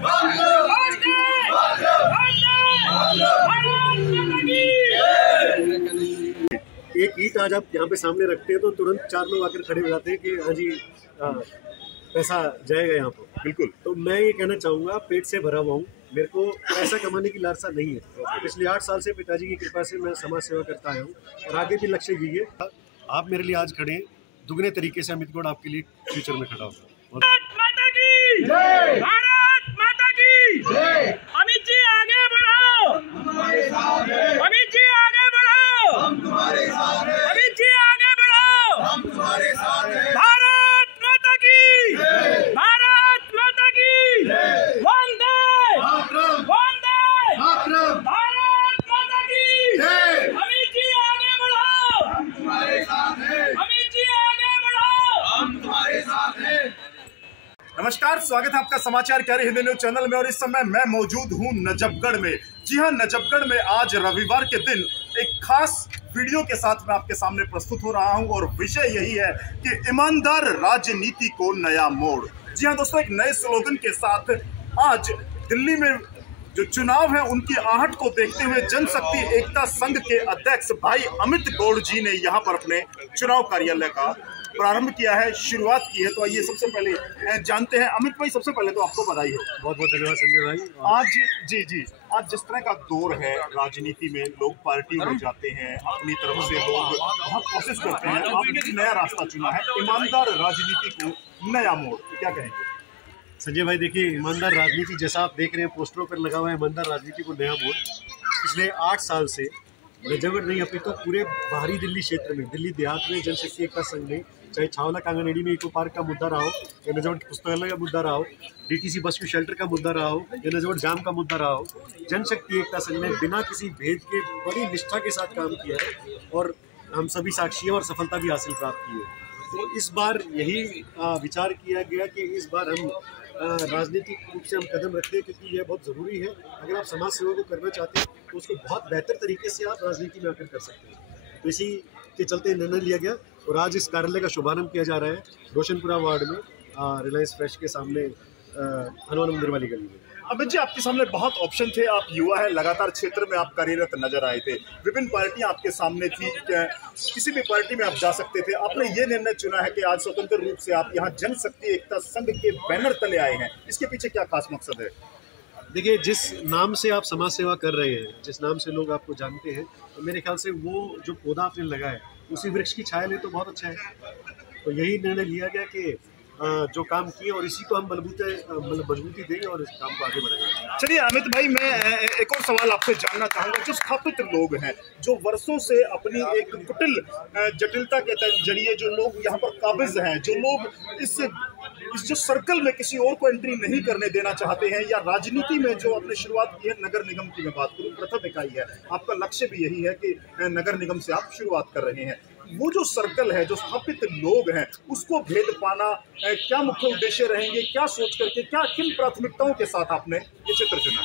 एक ईंट आज आप यहाँ पे सामने रखते हैं तो तुरंत 4 लोग आकर खड़े हो जाते हैं कि हाँ जी पैसा जाएगा यहाँ पर। बिल्कुल। तो मैं ये कहना चाहूँगा, पेट से भरा हुआ हूँ, मेरे को पैसा कमाने की लालसा नहीं है। पिछले 8 साल से पिताजी की कृपा से मैं समाज सेवा करता आया हूँ और आगे भी लक्ष्य यही है। आप मेरे लिए आज खड़े हैं, दुगने तरीके से अमित गौड़ आपके लिए फ्यूचर में खड़ा होगा। भारत माता की जय, भारत माता की जय। अमित जी आगे बढ़ो, हमारे साथ हैं, अमित जी आगे बढ़ो, हम तुम्हारे साथ हैं, अमित जी आगे बढ़ो, हम तुम्हारे साथ हैं। भारत माता की जय, भारत माता की जय। वंदे मातरम, वंदे मातरम, भारत माता की जय। अमित जी आगे बढ़ो, हम तुम्हारे साथ हैं, अमित जी आगे बढ़ो, हम तुम्हारे साथ हैं। नमस्कार, स्वागत है आपका समाचार कैरी हिंदी न्यूज चैनल में। और इस समय मैं मौजूद हूं नजफगढ़ में। जी हां, नजफगढ़ में आज रविवार के दिन एक खास वीडियो के साथ मैं आपके सामने प्रस्तुत हो रहा हूं और विषय यही है कि ईमानदार राजनीति को नया मोड़। जी हां दोस्तों, एक नए स्लोगन के साथ आज दिल्ली में जो चुनाव है उनकी आहट को देखते हुए जनशक्ति एकता संघ के अध्यक्ष भाई अमित गौड़ जी ने यहाँ पर अपने चुनाव कार्यालय का प्रारंभ किया है, शुरुआत की है। तो आइए सबसे पहले जानते हैं अमित भाई, सबसे पहले तो आपको बधाई हो। बहुत बहुत धन्यवाद संजय भाई। आज जिस तरह का दौर है राजनीति में, लोग पार्टियों में जाते हैं, अपनी तरफ से लोग बहुत कोशिश करते हैं। आपने एक नया रास्ता चुना है, ईमानदार राजनीति को नया मोड़, क्या कहेंगे? संजय भाई देखिए, ईमानदार राजनीति जैसा आप देख रहे हैं पोस्टरों पर लगा हुआ है, ईमानदार राजनीति को नया मोड़। पिछले 8 साल से नजफगढ़ नहीं अपनी तो पूरे बाहरी दिल्ली क्षेत्र में, दिल्ली देहात में जनशक्ति एकता संघ ने, चाहे छावला कांगनेडी में इको पार्क का मुद्दा रहा हो, या नजफगढ़ पुस्तकालय का मुद्दा रहा हो, डीटीसी बस की शेल्टर का मुद्दा रहा हो, या नजफगढ़ जाम का मुद्दा रहा हो, जनशक्ति एकता संघ ने बिना किसी भेद के बड़ी निष्ठा के साथ काम किया है और हम सभी साक्षी हैं और सफलता भी हासिल प्राप्त की है। तो इस बार यही विचार किया गया कि इस बार हम राजनीतिक रूप से हम कदम रखते हैं, क्योंकि यह बहुत ज़रूरी है। अगर आप समाज सेवा को करना चाहते हैं तो उसको बहुत बेहतर तरीके से आप राजनीति में आकर कर सकते हैं। तो इसी के चलते निर्णय लिया गया और आज इस कार्यालय का शुभारंभ किया जा रहा है रोशनपुरा वार्ड में, रिलायंस फ्रेश के सामने, हनुमान मंदिर वाली गली में। अमित जी, आपके सामने बहुत ऑप्शन थे, आप युवा है, लगातार क्षेत्र में आप कार्यरत नजर आए थे, विभिन्न पार्टियां आपके सामने थी, किसी भी पार्टी में आप जा सकते थे। आपने ये निर्णय चुना है कि आज स्वतंत्र रूप से आप यहाँ जनशक्ति एकता संघ के बैनर तले आए हैं, इसके पीछे क्या खास मकसद है? देखिए, जिस नाम से आप समाज सेवा कर रहे हैं, जिस नाम से लोग आपको जानते हैं, तो मेरे ख्याल से वो जो पौधा आपने लगाया उसी वृक्ष की छाया ले तो बहुत अच्छा है। तो यही निर्णय लिया गया कि जो काम किए और इसी को हम मजबूती देंगे और इस काम को आगे बढ़ाएंगे। चलिए अमित भाई, मैं एक और सवाल आपसे जानना चाहूँगा। जो स्थापित लोग हैं, जो वर्षों से अपनी एक कुटिल जटिलता के जरिए जो लोग यहाँ पर काबिज हैं, जो लोग इस जो सर्कल में किसी और को एंट्री नहीं करने देना चाहते हैं, या राजनीति में जो आपने शुरुआत की है, नगर निगम की मैं बात करूँ, प्रथम इकाई है, आपका लक्ष्य भी यही है कि नगर निगम से आप शुरुआत कर रहे हैं। वो जो सर्कल है, जो स्थापित लोग हैं, उसको भेद पाना क्या मुख्य उद्देश्य रहेंगे? क्या सोच करके, क्या किन प्राथमिकताओं के साथ आपने ये क्षेत्र चुना?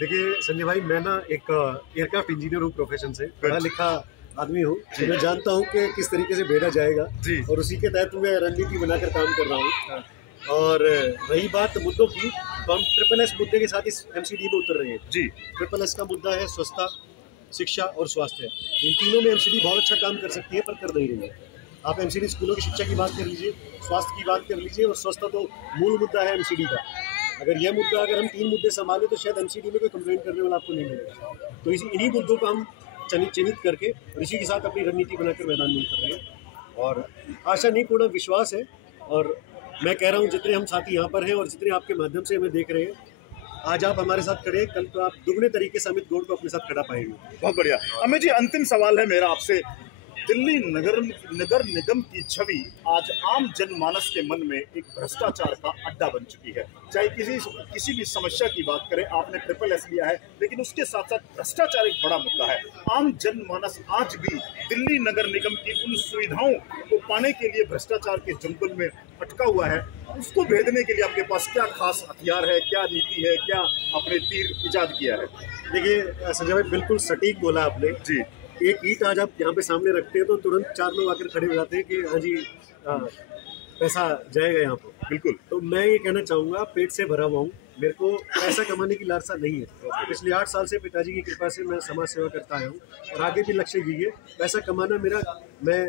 देखिए संजय भाई, मैं ना एक एयरक्राफ्ट इंजीनियर हूँ प्रोफेशन से, पढ़ा लिखा आदमी हूँ, मैं जानता हूँ कि किस तरीके से भेजा जाएगा और उसी के तहत मैं रणनीति बनाकर काम कर रहा हूँ। और रही बात मुद्दों की, तो हम SSS मुद्दे के साथ इस MCD में उतर रहे हैं जी। SSS का मुद्दा है स्वच्छता, शिक्षा और स्वास्थ्य। इन तीनों में MCD बहुत अच्छा काम कर सकती है, पर कर नहीं रही है। आप MCD स्कूलों की शिक्षा की बात कर लीजिए, स्वास्थ्य की बात कर लीजिए, और स्वच्छता तो मूल मुद्दा है MCD का। अगर यह मुद्दा, अगर हम 3 मुद्दे संभालें तो शायद MCD में कोई कंप्लेंट करने वाला आपको नहीं मिलेगा। तो इन्हीं मुद्दों को हम चिन्हित करके और इसी के साथ अपनी रणनीति बनाकर मैदान में उतर रहे हैं। और आशा नहीं, पूर्ण विश्वास है। और मैं कह रहा हूँ, जितने हम साथी यहाँ पर हैं और जितने आपके माध्यम से हमें देख रहे हैं, आज आप हमारे साथ खड़े हैं, कल तो आप दुगने तरीके से अमित गौड़ को अपने साथ खड़ा पाएंगे। बहुत बढ़िया। अमित जी, अंतिम सवाल है मेरा आपसे। दिल्ली नगर निगम की छवि आज आम जनमानस के मन में एक भ्रष्टाचार का अड्डा बन चुकी है। चाहे किसी भी समस्या की बात करें, आपने SSS लिया है, लेकिन उसके साथ साथ भ्रष्टाचार एक बड़ा मुद्दा है। आम जनमानस आज भी दिल्ली नगर निगम की उन सुविधाओं को पाने के लिए भ्रष्टाचार के जंगल में अटका हुआ है। उसको भेदने के लिए आपके पास क्या खास हथियार है, क्या नीति है, क्या आपने तीर इजाद किया है? देखिए संजय भाई, बिल्कुल सटीक बोला आपने जी। एक ईंट आज आप यहाँ पे सामने रखते हैं तो तुरंत 4 लोग आकर खड़े हो जाते हैं कि हाँ जी पैसा जाएगा यहाँ पर। बिल्कुल। तो मैं ये कहना चाहूँगा, पेट से भरा हुआ हूँ, मेरे को पैसा कमाने की लालसा नहीं है। पिछले 8 साल से पिताजी की कृपा से मैं समाज सेवा करता आया हूँ और आगे भी लक्ष्य यही है। पैसा कमाना मेरा, मैं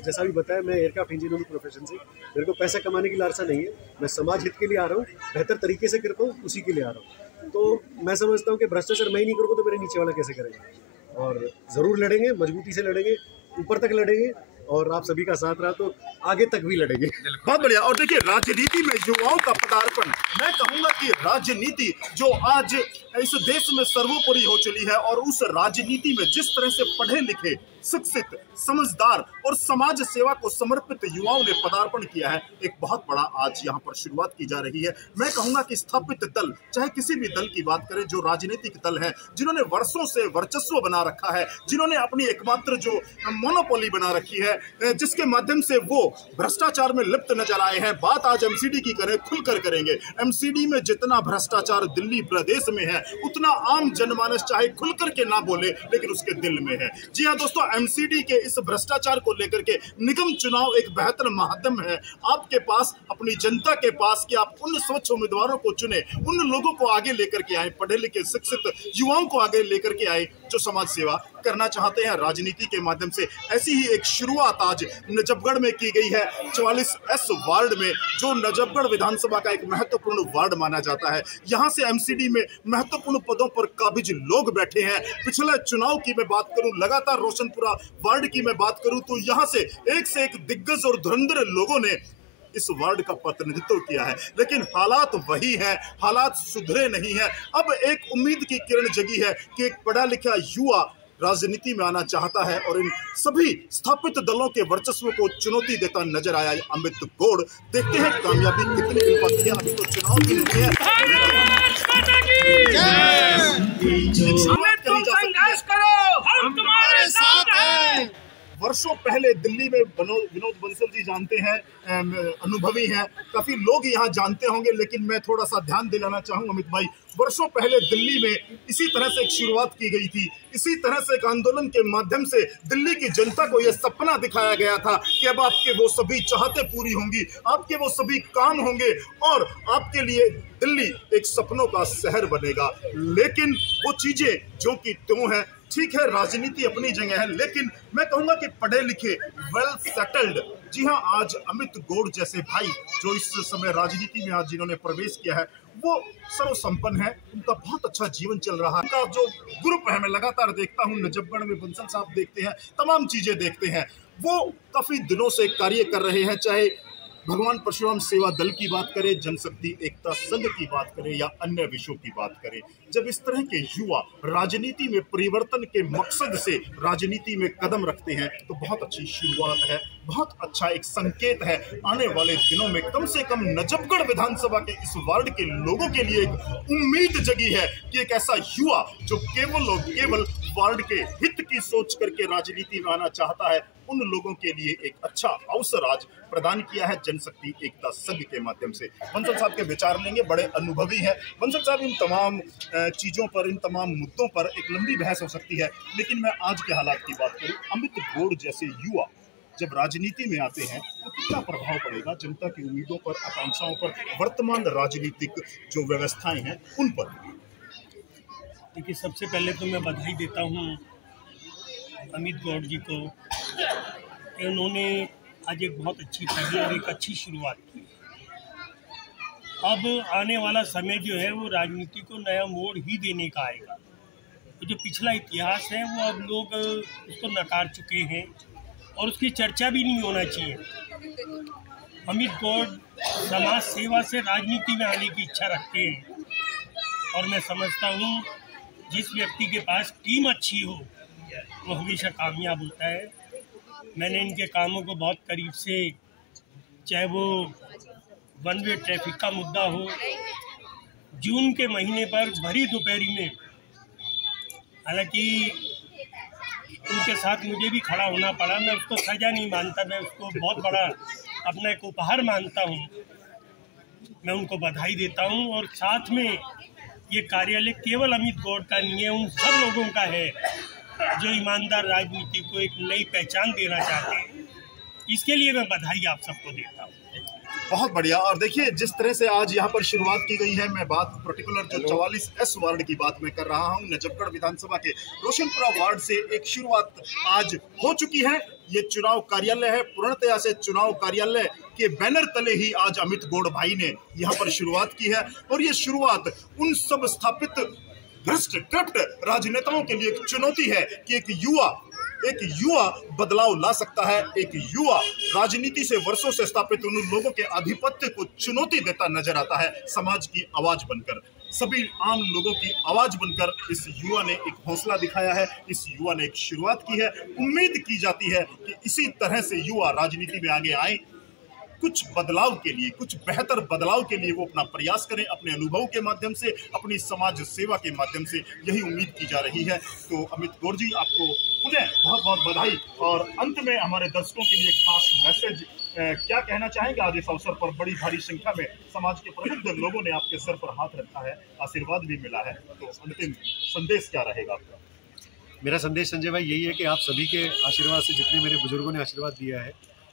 जैसा भी बताया, मैं एयरक्राफ्ट इंजीनियरिंग प्रोफेशन से, मेरे को पैसा कमाने की लालसा नहीं है। मैं समाज हित के लिए आ रहा हूँ, बेहतर तरीके से कर पाऊँ उसी के लिए आ रहा हूँ। तो मैं समझता हूँ कि भ्रष्टाचार मैं ही नहीं करूँगा तो मेरे नीचे वाला कैसे करेगा। और ज़रूर लड़ेंगे, मजबूती से लड़ेंगे, ऊपर तक लड़ेंगे और आप सभी का साथ रहा तो आगे तक भी लड़ेंगे। बहुत बढ़िया। और देखिए, राजनीति में युवाओं का पदार्पण, मैं कहूंगा कि राजनीति जो आज इस देश में सर्वोपरि हो चली है और उस राजनीति में जिस तरह से पढ़े लिखे, शिक्षित, समझदार और समाज सेवा को समर्पित युवाओं ने पदार्पण किया है, एक बहुत बड़ा आज यहाँ पर शुरुआत की जा रही है। मैं कहूंगा कि स्थापित दल, चाहे किसी भी दल की बात करें, जो राजनीतिक दल है, जिन्होंने वर्षों से वर्चस्व बना रखा है, जिन्होंने अपनी एकमात्र जो मोनोपोली बना रखी है, जिसके माध्यम से वो भ्रष्टाचार में लिप्त नजर आए हैं। बात आज एमसीडी की करें, खुलकर करेंगे। एमसीडी में जितना भ्रष्टाचार दिल्ली प्रदेश में है, उतना आम जनमानस चाहे खुलकर के ना बोले लेकिन उसके दिल में है। जी हाँ दोस्तों, एमसीडी के इस भ्रष्टाचार को लेकर के निगम चुनाव एक बेहतर माध्यम है आपके पास, अपनी जनता के पास, कि आप उन स्वच्छ उम्मीदवारों को चुने, उन लोगों को आगे लेकर के आए, पढ़े लिखे शिक्षित युवाओं को आगे लेकर के आए जो समाज सेवा करना चाहते हैं राजनीति के माध्यम से। ऐसी ही एक शुरुआत आज नजफगढ़ में की गई है, 44S वार्ड में, जो नजफगढ़ विधानसभा का एक महत्वपूर्ण वार्ड माना जाता है। यहाँ से एमसीडी में महत्वपूर्ण पदों पर काबिज लोग बैठे हैं। पिछले चुनाव की मैं बात करूं, लगातार रोशनपुरा वार्ड की मैं बात करूं, तो यहाँ से एक दिग्गज और धुरंधर लोगों ने इस वार्ड का प्रतिनिधित्व किया है, लेकिन हालात वही हैं, हालात सुधरे नहीं हैं। अब एक उम्मीद की किरण जगी है कि एक पढ़ा लिखा युवा राजनीति में आना चाहता है और इन सभी स्थापित दलों के वर्चस्व को चुनौती देता नजर आया अमित गौड़। देखते हैं कामयाबी कितनी मिल पाती है। अभी तो चुनाव की नहीं है, वर्षों पहले दिल्ली में विनोद बंसल जी जानते हैं, अनुभवी हैं, काफी लोग यहाँ जानते होंगे, लेकिन मैं थोड़ा सा ध्यान दिलाना चाहूँ अमित भाई। वर्षों पहले दिल्ली में इसी तरह से एक शुरुआत की गई थी, इसी तरह से एक आंदोलन के माध्यम से दिल्ली की जनता को यह सपना दिखाया गया था कि अब आपके वो सभी चाहतें पूरी होंगी, आपके वो सभी काम होंगे और आपके लिए दिल्ली एक सपनों का शहर बनेगा। लेकिन वो चीजें जो कि त्यों है, ठीक है, राजनीति अपनी जगह है, लेकिन मैं कहूंगा कि पढ़े लिखे, वेल सेटल्ड, जी हाँ, आज अमित गौड़ जैसे भाई जो इस समय राजनीति में आज जिन्होंने प्रवेश किया है, वो सर्वसंपन्न है, उनका बहुत अच्छा जीवन चल रहा है। उनका जो ग्रुप है, मैं लगातार देखता हूँ, नजफगढ़ में बंसल साहब देखते हैं, तमाम चीजें देखते हैं, वो काफी दिनों से कार्य कर रहे हैं, चाहे भगवान परशुराम सेवा दल की बात करें, जनशक्ति एकता संघ की बात करें या अन्य विषयों की बात करें। जब इस तरह के युवा राजनीति में परिवर्तन के मकसद से राजनीति में कदम रखते हैं तो बहुत अच्छी शुरुआत है, बहुत अच्छा एक संकेत है। आने वाले दिनों में कम से कम नजफगढ़ विधानसभा के इस वार्ड के लोगों के लिए एक उम्मीद जगी है कि एक ऐसा युवा जो केवल और केवल वार्ड के हित की सोच करके राजनीति में आना चाहता है, उन लोगों के लिए एक अच्छा अवसर आज प्रदान किया है जनशक्ति एकता संघ के माध्यम से। बंसल साहब के विचार लेंगे, बड़े अनुभवी है बंसल साहब। इन तमाम चीजों पर, इन तमाम मुद्दों पर एक लंबी बहस हो सकती है, लेकिन मैं आज के हालात की बात करूं, अमित गौड़ जैसे युवा जब राजनीति में आते हैं तो कितना प्रभाव पड़ेगा जनता की उम्मीदों पर, आकांक्षाओं पर, वर्तमान राजनीतिक जो व्यवस्थाएं हैं उन पर? देखिए, सबसे पहले तो मैं बधाई देता हूँ अमित गौड़ जी को कि उन्होंने आज एक बहुत अच्छी पहल और एक अच्छी शुरुआत की। अब आने वाला समय जो है वो राजनीति को नया मोड़ ही देने का आएगा। तो जो पिछला इतिहास है वो अब लोग उसको नकार चुके हैं और उसकी चर्चा भी नहीं होना चाहिए। अमित गौड़ समाज सेवा से राजनीति में आने की इच्छा रखते हैं और मैं समझता हूँ जिस व्यक्ति के पास टीम अच्छी हो वो हमेशा कामयाब होता है। मैंने इनके कामों को बहुत करीब से, चाहे वो वन वे ट्रैफिक का मुद्दा हो, जून के महीने पर भरी दोपहरी में, हालांकि उनके साथ मुझे भी खड़ा होना पड़ा, मैं उसको सजा नहीं मानता, मैं उसको बहुत बड़ा अपना एक उपहार मानता हूँ। मैं उनको बधाई देता हूँ और साथ में ये कार्यालय केवल अमित गौड़ का नहीं है, उन सब लोगों का है जो ईमानदार राजनीति को एक नई पहचान देना चाहते हैं। इसके लिए मैं बधाई आप सबको देता हूँ। बहुत बढ़िया। और देखिए जिस तरह से आज यहाँ पर शुरुआत की गई है, मैं बात पर्टिकुलर जो 44S वार्ड की बात मैं कर रहा हूँ, नजफगढ़ विधानसभा के रोशनपुरा वार्ड से एक शुरुआत आज हो चुकी है। ये चुनाव कार्यालय है, पूर्णतया से चुनाव कार्यालय के बैनर तले ही आज अमित गौड़ भाई ने यहाँ पर शुरुआत की है। और ये शुरुआत उन सब स्थापित भ्रष्ट करप्ट राजनेताओं के लिए एक चुनौती है कि एक युवा बदलाव ला सकता है। एक युवा राजनीति से वर्षों से स्थापित उन लोगों के आधिपत्य को चुनौती देता नजर आता है, समाज की आवाज बनकर, सभी आम लोगों की आवाज बनकर इस युवा ने एक हौसला दिखाया है, इस युवा ने एक शुरुआत की है। उम्मीद की जाती है कि इसी तरह से युवा राजनीति में आगे आए, कुछ बदलाव के लिए, कुछ बेहतर बदलाव के लिए वो अपना प्रयास करें, अपने अनुभव के माध्यम से, अपनी समाज सेवा के माध्यम से, यही उम्मीद की जा रही है। तो अमित गौड़ जी, आपको पुनः बहुत बहुत बधाई। और अंत में हमारे दर्शकों के लिए खास मैसेज क्या कहना चाहेंगे? आज इस अवसर पर बड़ी भारी संख्या में समाज के प्रबुद्ध लोगों ने आपके सर पर हाथ रखा है, आशीर्वाद भी मिला है, तो अंतिम संदेश क्या रहेगा आपका? मेरा संदेश संजय भाई यही है कि आप सभी के आशीर्वाद से, जितने मेरे बुजुर्गों ने आशीर्वाद दिया है,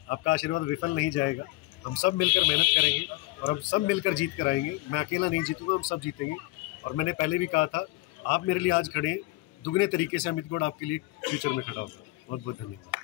आपका आशीर्वाद विफल नहीं जाएगा। हम सब मिलकर मेहनत करेंगे और हम सब मिलकर जीत कर आएंगे। मैं अकेला नहीं जीतूंगा, हम सब जीतेंगे। और मैंने पहले भी कहा था, आप मेरे लिए आज खड़े हैं, दुगने तरीके से अमित गौड़ आपके लिए फ्यूचर में खड़ा होगा। बहुत बहुत धन्यवाद।